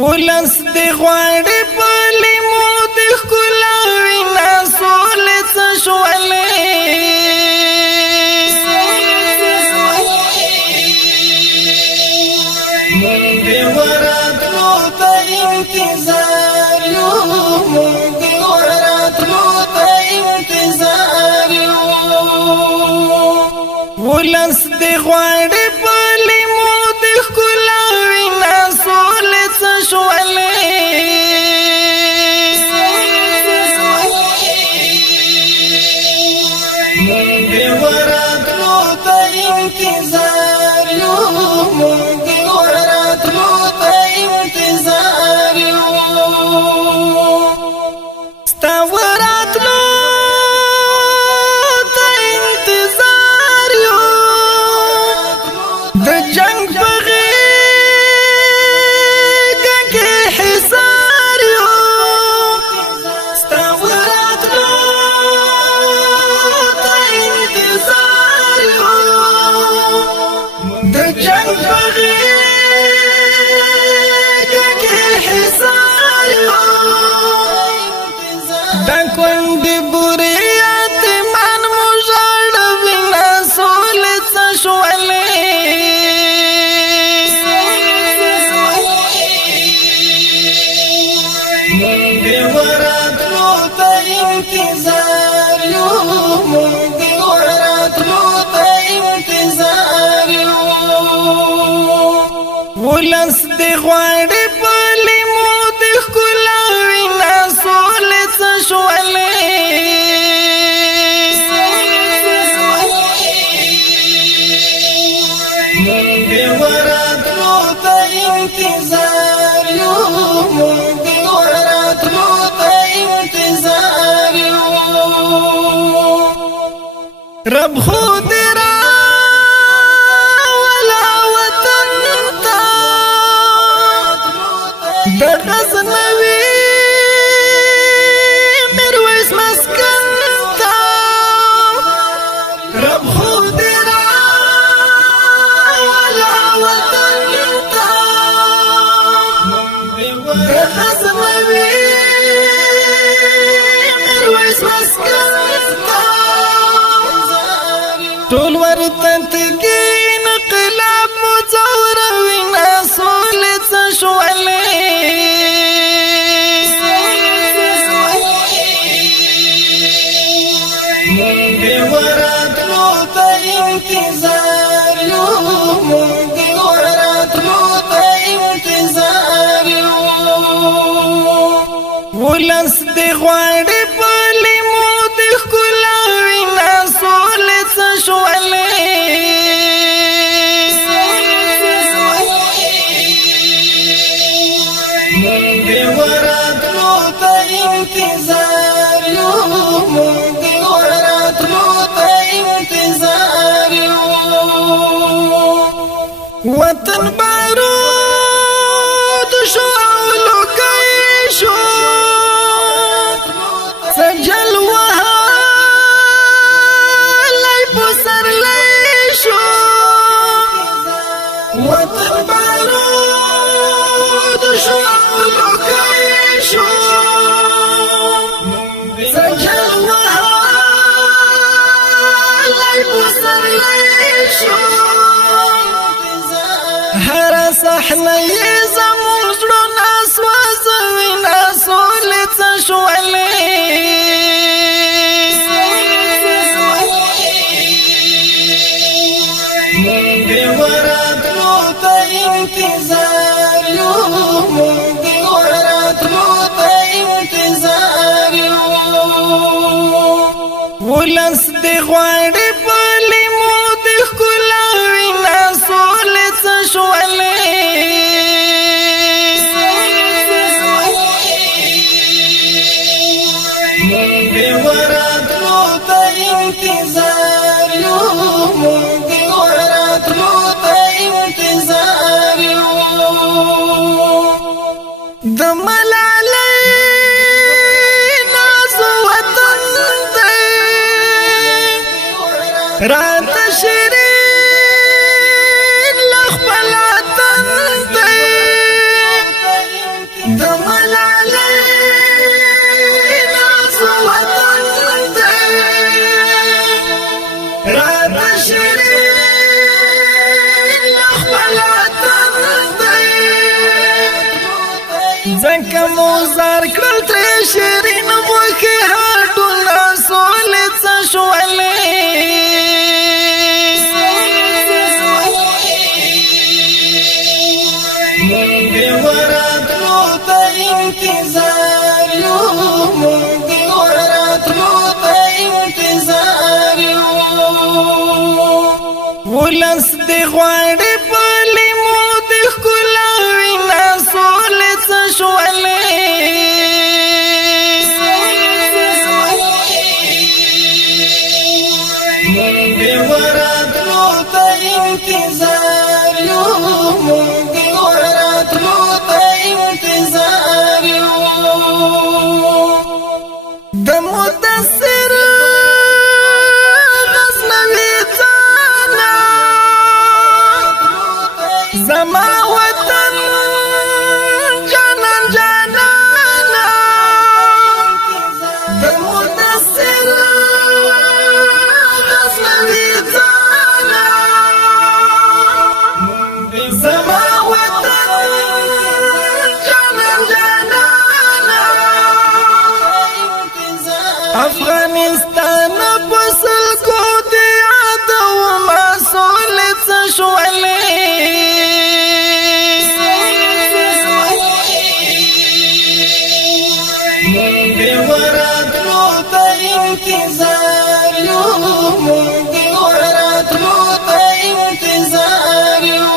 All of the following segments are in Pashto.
ولس دی غواړي پلی مو د ښکلا وینا سولې څه شولې مونږ د وراتلو ته انتظار یو مونږ د وراتلو ته انتظار یو ولس دی غواړي پلی مو د ښکلا وینا سولې څه شولې مونږ د وراتلو ته انتظار یو مونږ د وراتلو ته انتظار یو ستا وراتلو ته انتظار یو د جنگ په غېږه کې حصار یو ستا وراتلو ته انتظار یو د جنگ په غېږه کې حصار یو دا کونډې بورې یتیمان مو ژړوي نه سولې څه شولې مونږ د وراتلو ته انتظار یو مونږ د وراتلو ته انتظار یو ولس دی غواړي پلی مو د ښکلا وینا سولې څه شولې مونږ د وراتلو ته انتظار یو مونږ د وراتلو ته انتظار یو رب خود را ولا وطن تا د غزنوي میرویس مسکن تا رب خود را ولا وطن تا د غزنوي میرویس مسکن تا ټول ورته تګي انقلاب مو ځوروي نه سولې څه شولې مونږ د وراتلو ته انتظار یو مونږ د وراتلو ته انتظار یو ولس دی غواړي پلی مو د ښکلا وینا سولې څه شولې مونږ د وراتلو ته انتظار یو مونږ د وراتلو ته انتظار یو وطن بارود شو لوګي شو سجل وهالی پسرلی شو وطن بارود شو لوګي شو سجل وهالی پسرلی شو هر صحنه یې زموږ زړونه سوځوي نه سولې څه شولې مونږ د وراتلو ته انتظار یو مونږ د وراتلو ته انتظار یو ولس دی غواړي پلی مو د ښکلا وینا سولې څه شولې مونږ د وراتلو ته انتظار یو مونږ د وراتلو ته انتظار یو د ملالۍ ناز وطن دی رات شیرین لخ بلاتن دی زکه موزار کړل تر شیرین وکه هټونه سولې څه شولې مونږ وراتلو ته انتظار یو مونږ وراتلو ته انتظار یو ولس دی غواړي پلی مو د ښکلا وینا سولې څه شولې مونږ وراتلو ته انتظار یو مونږ وراتلو ته انتظار یو د مدثر غزنوي ځانا زما وطن جانان جانانا د مدثر غزنوي ځانا زما وطن جانان جانانا افغانستان پسل کو دی یادو ما سولې څه شولې مونږ وراتلو ته انتظار یو مونږ وراتلو ته انتظار یو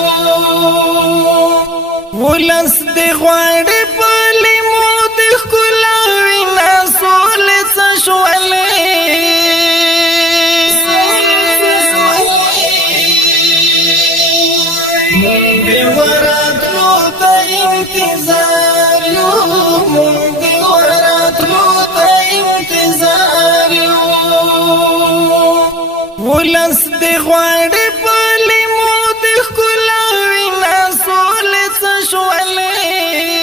ولس دی غواړي پلی مو د ښکلا وینا سولې څه شولې مونږ وراتلو ته انتظار یو مونږ وراتلو ته انتظار یو ولس دی غواړي پلی مو د ښکلا وینا سولې څه شولې